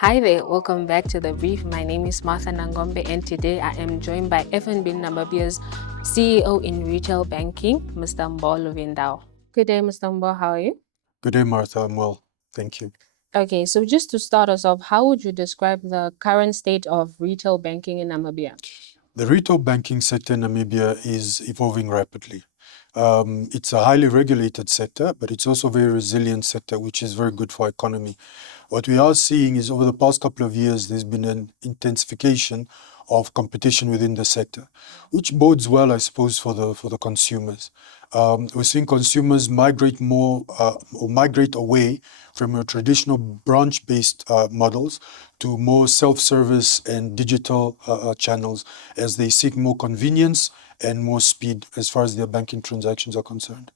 Hi there, welcome back to The Brief. My name is Martha Nangombe, and today I am joined by FNB Namibia's CEO in retail banking, Mr. Mbo Luvindao. Good day, Mr. Mbo. How are you? Good day, Martha. I'm well. Thank you. Okay, so just to start us off, how would you describe the current state of retail banking in Namibia? The retail banking sector in Namibia is evolving rapidly. It's a highly regulated sector, but it's also a very resilient sector, which is very good for our economy. What we are seeing is over the past couple of years, there's been an intensification of competition within the sector, which bodes well, I suppose, for the consumers. We're seeing consumers migrate more or migrate away from your traditional branch-based models to more self-service and digital channels as they seek more convenience and more speed as far as their banking transactions are concerned.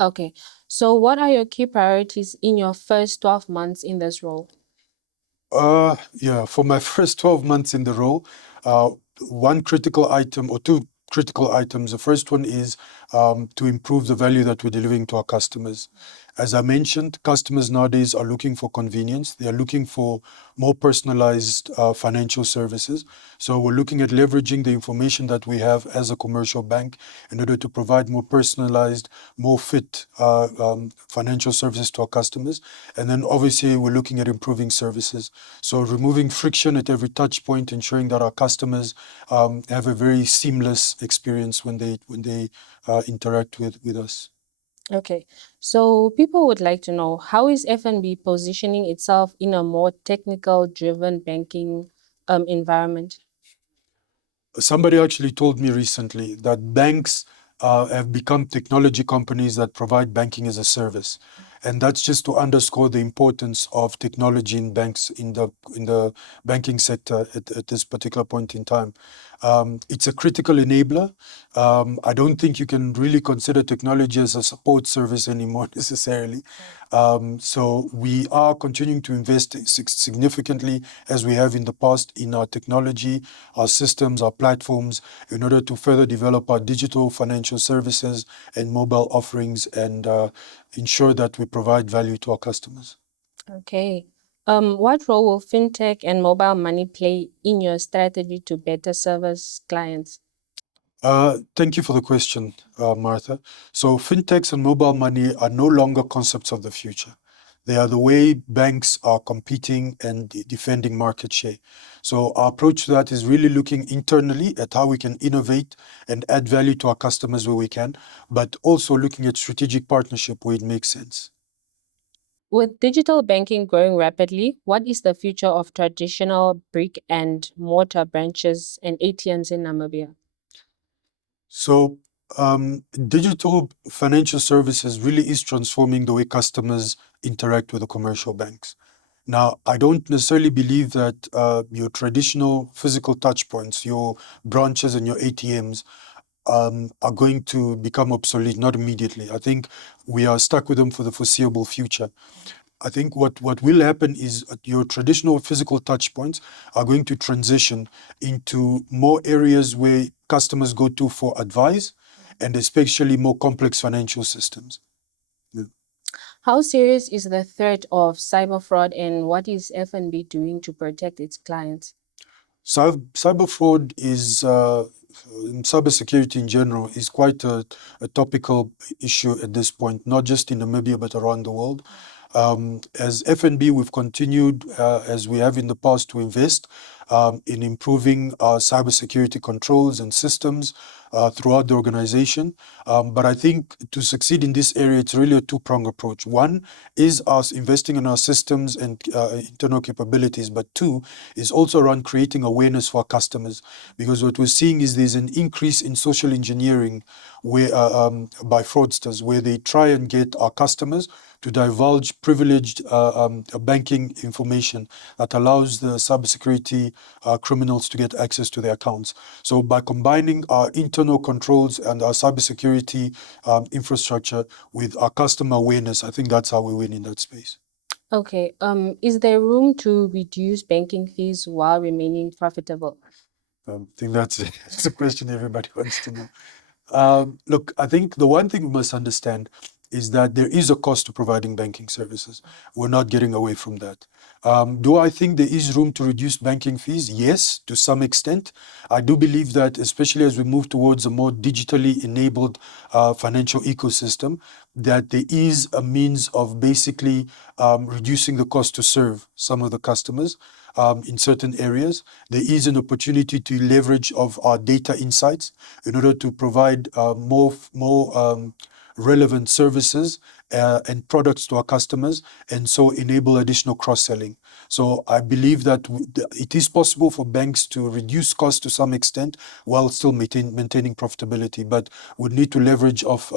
Okay, so what are your key priorities in your first 12 months in this role? Yeah, for my first 12 months in the role, uh, one critical item or two critical items. The first one is to improve the value that we're delivering to our customers. As I mentioned, customers nowadays are looking for convenience. They are looking for more personalized financial services. So we're looking at leveraging the information that we have as a commercial bank in order to provide more personalized, more fit financial services to our customers. And then obviously we're looking at improving services. So removing friction at every touch point, ensuring that our customers have a very seamless experience when they interact with us. Okay, so people would like to know, how is FNB positioning itself in a more technical driven banking environment? Somebody actually told me recently that banks have become technology companies that provide banking as a service, and that's just to underscore the importance of technology in banks in the banking sector at this particular point in time. It's a critical enabler. I don't think you can really consider technology as a support service anymore necessarily. So we are continuing to invest significantly, as we have in the past, in our technology, our systems, our platforms, in order to further develop our digital financial services and mobile offerings and ensure that we provide value to our customers. Okay. What role will fintech and mobile money play in your strategy to better service clients? Thank you for the question, Martha. So, fintechs and mobile money are no longer concepts of the future. They are the way banks are competing and defending market share. So, our approach to that is really looking internally at how we can innovate and add value to our customers where we can, but also looking at strategic partnership where it makes sense. With digital banking growing rapidly, what is the future of traditional brick and mortar branches and ATMs in Namibia? So, digital financial services really is transforming the way customers interact with the commercial banks. Now, I don't necessarily believe that your traditional physical touch points, your branches and your ATMs, are going to become obsolete, not immediately. I think we are stuck with them for the foreseeable future. I think what will happen is your traditional physical touch points are going to transition into more areas where customers go to for advice and especially more complex financial systems. Yeah. How serious is the threat of cyber fraud, and what is FNB doing to protect its clients? Cyber fraud is, cybersecurity in general, is quite a topical issue at this point, not just in Namibia, but around the world. As FNB, we've continued, as we have in the past, to invest in improving our cybersecurity controls and systems throughout the organization. But I think to succeed in this area, it's really a two-pronged approach. One is us investing in our systems and internal capabilities, but two is also around creating awareness for our customers. Because what we're seeing is there's an increase in social engineering where, by fraudsters, where they try and get our customers to divulge privileged banking information that allows the cybersecurity criminals to get access to their accounts. So by combining our internal controls and our cybersecurity infrastructure with our customer awareness, I think that's how we win in that space. Okay, is there room to reduce banking fees while remaining profitable? I think that's a question everybody wants to know. Look, I think the one thing we must understand is that there is a cost to providing banking services. We're not getting away from that. Do I think there is room to reduce banking fees? Yes, to some extent. I do believe that, especially as we move towards a more digitally enabled financial ecosystem, that there is a means of basically reducing the cost to serve some of the customers in certain areas. There is an opportunity to leverage of our data insights in order to provide more relevant services and products to our customers, and so enable additional cross-selling. So I believe that it is possible for banks to reduce costs to some extent while still maintaining profitability, but would need to leverage of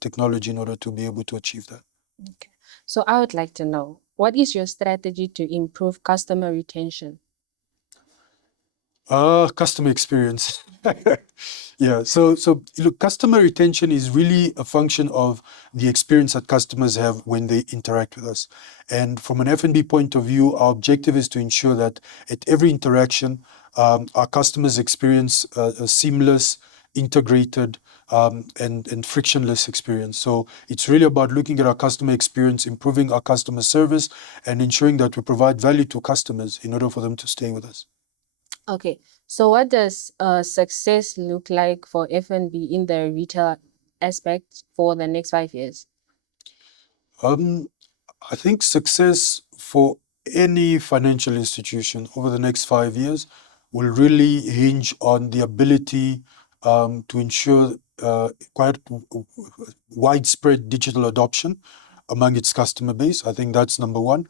technology in order to be able to achieve that. Okay. So I would like to know, what is your strategy to improve customer retention? Customer experience. Yeah. So look, customer retention is really a function of the experience that customers have when they interact with us. And from an F&B point of view, our objective is to ensure that at every interaction, our customers experience a seamless, integrated, and frictionless experience. So it's really about looking at our customer experience, improving our customer service, and ensuring that we provide value to customers in order for them to stay with us. Okay, so what does success look like for FNB in the retail aspect for the next 5 years? Um, I think success for any financial institution over the next 5 years will really hinge on the ability to ensure quite widespread digital adoption among its customer base. I think that's number one.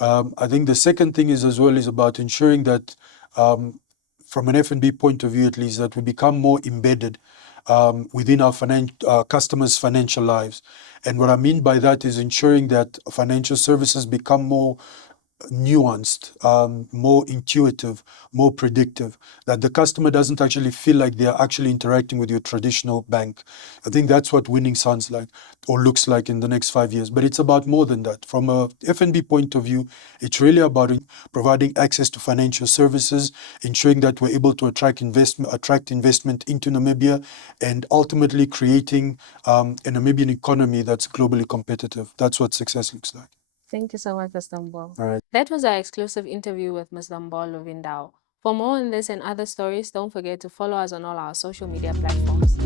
I think the second thing is as well is about ensuring that from an F&B point of view at least, that we become more embedded within our customers' financial lives. And what I mean by that is ensuring that financial services become more nuanced, more intuitive, more predictive, that the customer doesn't actually feel like they're actually interacting with your traditional bank. I think that's what winning sounds like or looks like in the next 5 years. But it's about more than that. From a F&B point of view, it's really about providing access to financial services, ensuring that we're able to attract investment into Namibia, and ultimately creating a Namibian economy that's globally competitive. That's what success looks like. Thank you so much, Mr. Mbo. All right. That was our exclusive interview with Mr. Mbo Luvindao. For more on this and other stories, don't forget to follow us on all our social media platforms.